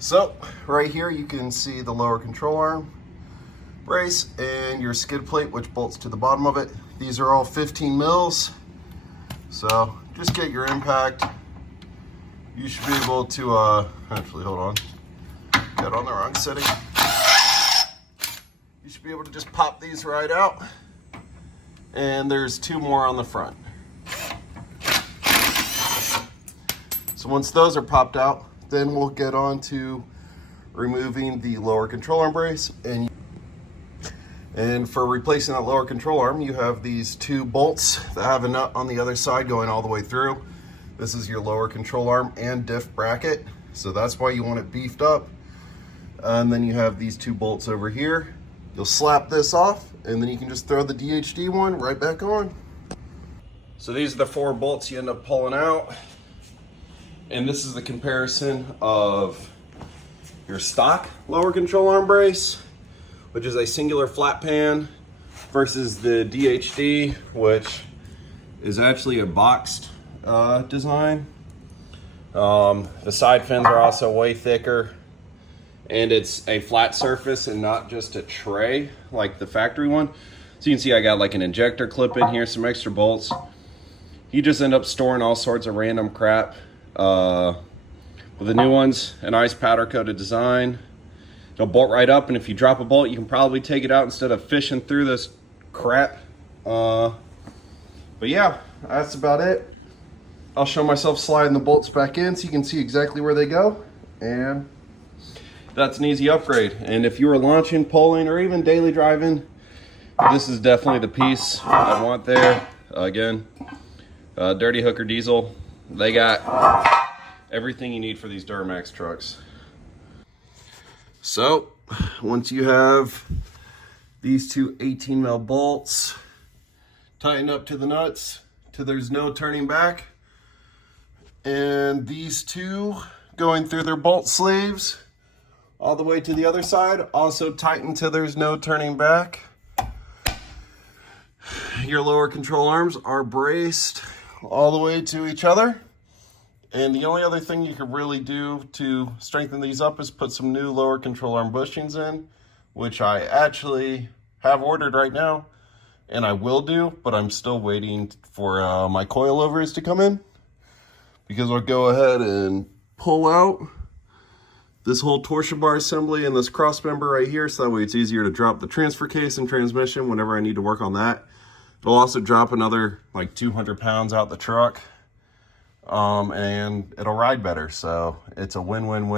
So right here you can see the lower control arm brace and your skid plate, which bolts to the bottom of it. These are all 15 mils. So just get your impact. You should be able to, actually hold on, got on the wrong setting. You should be able to just pop these right out. And there's 2 more on the front. So once those are popped out, then we'll get on to removing the lower control arm brace. And for replacing that lower control arm, you have these 2 bolts that have a nut on the other side going all the way through. This is your lower control arm and diff bracket. So that's why you want it beefed up. And then you have these 2 bolts over here. You'll slap this off and then you can just throw the DHD one right back on. So these are the 4 bolts you end up pulling out. And this is the comparison of your stock lower control arm brace, which is a singular flat pan, versus the DHD, which is actually a boxed design. The side fins are also way thicker, and it's a flat surface and not just a tray like the factory one. So you can see I got like an injector clip in here, some extra bolts. You just end up storing all sorts of random crap. With the new ones, an ice powder coated design. It'll bolt right up, and if you drop a bolt, you can probably take it out instead of fishing through this crap. But yeah, that's about it. I'll show myself sliding the bolts back in so you can see exactly where they go. And that's an easy upgrade. And if you were launching, pulling, or even daily driving, this is definitely the piece I want there. Again, Dirty Hooker Diesel. They got everything you need for these Duramax trucks. So once you have these 2 18 mil bolts tightened up to the nuts till there's no turning back, and these 2 going through their bolt sleeves all the way to the other side, also tightened till there's no turning back. Your lower control arms are braced all the way to each other. And the only other thing you could really do to strengthen these up is put some new lower control arm bushings in, which I actually have ordered right now, and I will do, but I'm still waiting for my coilovers to come in, because I'll go ahead and pull out this whole torsion bar assembly and this cross member right here, so that way it's easier to drop the transfer case and transmission whenever I need to work on that. It'll also drop another like 200 pounds out the truck, and it'll ride better. So it's a win-win-win.